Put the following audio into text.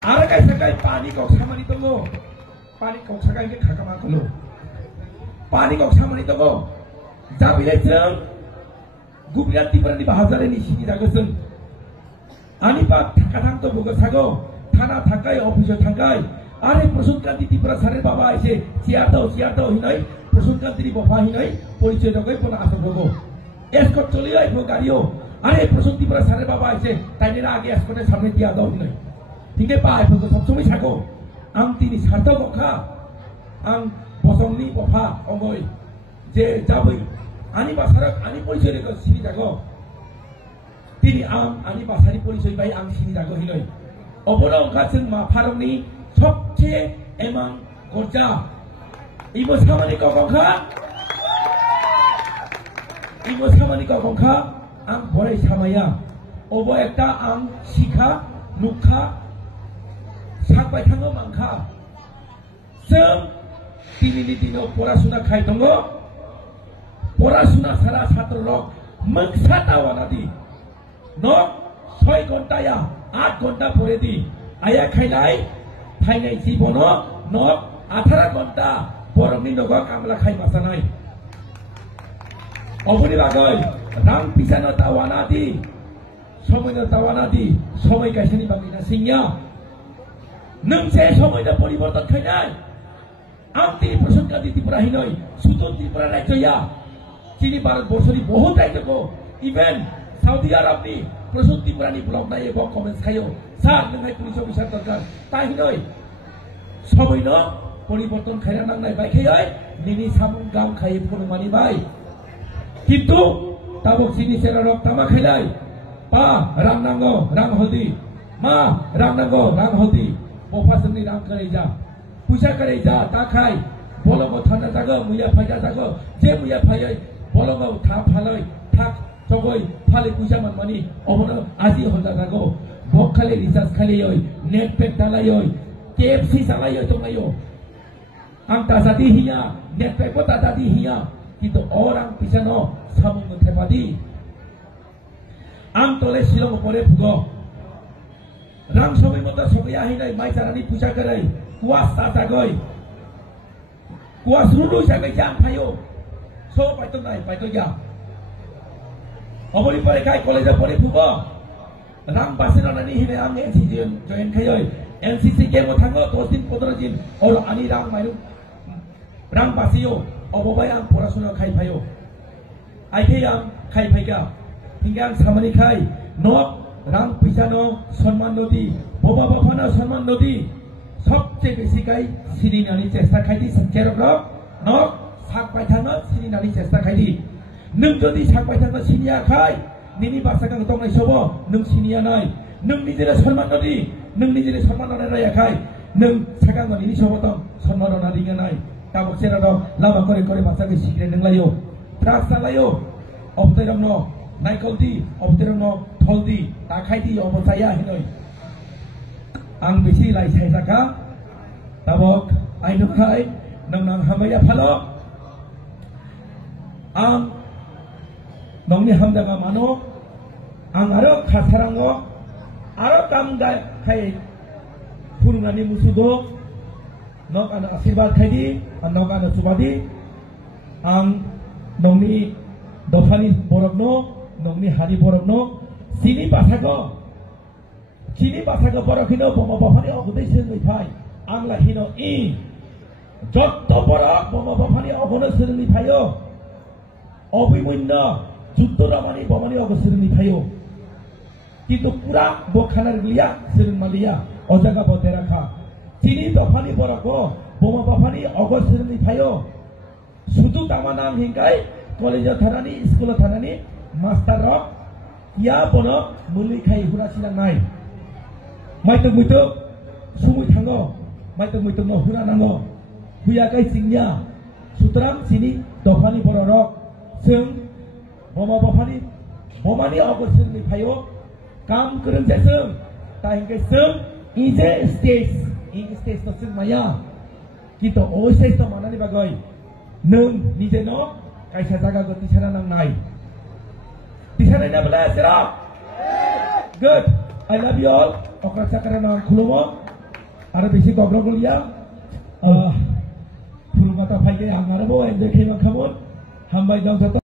Arakai sakai pani kok samani tongo, pani kok sakai ke kakama kolo, pani kok samani tongo, jabile jeng, gubiat tiperan di bahasa ini sini dagosen, ani pak kadang to boga sago, tanah tangkai officer tangkai, are persunkan di tiperan sare baba ise, siatau hinai, persunkan di bapa hinai, polisi dagai pun asal bogo, eskot coliai bogario, are persun tiperan sare baba ise, tanya lagi eskotnya sampai dia tahu hinai. Tinggal pak, itu सबसमाय sago, ang tini sarta bokha, ang bosongni bopha ongoi, je jabui, ani basarak ani polisi reko sini jago, tini ani basari polisi bai ang sini jago hiloi, oborong kaceng ma parongni सबसे emang korja, ibu samani kokongkha, ang borai samaya, obo ekta ang sikha, nukha. Sampai tanggo mangka, tini dino porasuna kai tongo, porasuna salah satu lok mengsata wanadi, no, 6 gonta ya, 8 gonta poredi, ayah kai lai, thai jibono, no, 18 gonta, porong ni nogo kamla kai masanai. Obuni bagai, rang pisano tawanadi, somai kaisani bangina singnya. Nengse সময় dah পরিবর্তন খাই নাই আমতি প্রসঙ্গ দিতি পরাহি নয় সুতন ত্রিপুরা রাজ্য ইয়া চিনি ভারতবর্ষের বহুত রাজ্যকে ইভেন সৌদি আরব নি প্রসঙ্গ ত্রিপুরানি ব্লক নাই এবং কমেন্টস খাইও স্যার নয় পুলিশ অফিসার দরকার তাই নয় সময় ন পরিবর্তন খাইনা নাংনাই বাই খাই নিনি সামুং গাম খাই ফনুমানি বাই কিন্তু তাবক চিনি সেরা রক তামা খাইলাই পা রাং নাঙ্গো রাং হলদি মা রাং নাঙ্গো রাং হলদি Bapak sendiri ram kerja, pusat kerja tak kai, bolong thana jaga, muya paya jaga, je muya paya, bolong thap halai, thak cogoi, phale pusat mani, omono aji honda jaga, bok khale recharge khale yoi, net pack dalai yoi, KFC salai yoi tongai yo, ang tasadi hiya, net pack ko tasadi hiya, itu orang bisa no samung thepadi, ang tole silong pore bugo. Rang সময় মতো সবাই আহিনাই মাই চারানি পূজা করাই কুয়া সাতা গই কুয়া সুরু হিসাবে জাম ফাইও সব পাইতো নাই পাইতো যা অবলি পরে খাই কলেজে পড়ে ফুব রাং বাসে নানি হিনে আম এনসিসি জয়েন খাইoi এনসিসি গেমো থাঙ্গো 10 দিন 15 দিন ওর আনি রাং মাইরু রাং বাসিও অববাই আম পড়াশোনা খাই ফাইও আইখে আম খাই ফাইগা হিঙ্গাং সামানি খাই নক রাং পিছানো সম্মান নদী বাবা বাফানো সম্মান নদী সবচেয়ে বেশি গাই সিনি নানি চেষ্টা খাইদি সঞ্চেরক নক সাক পাইথানো সিনি নানি চেষ্টা খাইদি নং যদি সাক পাইথানো সিনিয়া খাই নিনি বাসাকাং তংনাই সব নং সিনিয়া নাই নং নিজের সম্মান নদী নং নিজের সম্মান নানি রায়া খাই নং সাকাং নিনি সব তং সম্মান নানি নাই তাবক সেরা দং লামা করে করে বাসাকে সিক্রে নংলাইও ট্রাক চালাইও অবতাইরম ন নাইকলদি অবতাইরম ন থলদি তাখাইদি অবস্থায়া হিনই আং বেশি লাই সাইজাকা তাবক আইনখাই নং হামাইয়া ফালো আং নংনি হামদাগা মানো আং আরো খাসারাঙ্গো আরো কামদা খাই ফুলনানি মুসুদো নক আন আশীর্বাদ খাইদি আর নক আন সুবাদি আং নংনি দফানি বরকনো নংনি হানি বরকনো Sini basago borokino bomo bafani ogudai sirni phai angla hino I jotto borok bomo bafani ogono sirni phayo obimunna juddora mani bomani ogo sirni phayo কিন্তু পুরা বখানার গলিয়া সিরন মালিয়া অজাগা বতে রাখা চিনি দফানি বরক বোমা বাফানি অগ সিরনি পhayo শুধু তামা নাম হিংকাই কলেজ থানানি স্কুল থানানি মাস্টার রক ইয়া বনো মুলি খাই হুরাছিলা নাই মাইতক মুইতক সুমুই থাঙ্গো মাইতক মুইতক ন হুরা নাঙ্গো হুয়াকাই সিংয়া সুতরাং চিনি দফানি বড় রক जों বমা বাফানি বমানি অগসিরনি পhayo কাম করন যেসং তাহিংকে जों ইজে স্টেজ তো जों মায়া কিন্তু ও স্টেজ তো মানানি বাগৈ नों নিজে ন কাইসা জায়গা গতি ছাড়া নাং নাই Di sana ina bala, sirap? Good. I love you all. Okra sakarana khulumo. Ara besi gobrok liya. Khulumata phaike hangarabo and dekhe makhamon. Hambai dang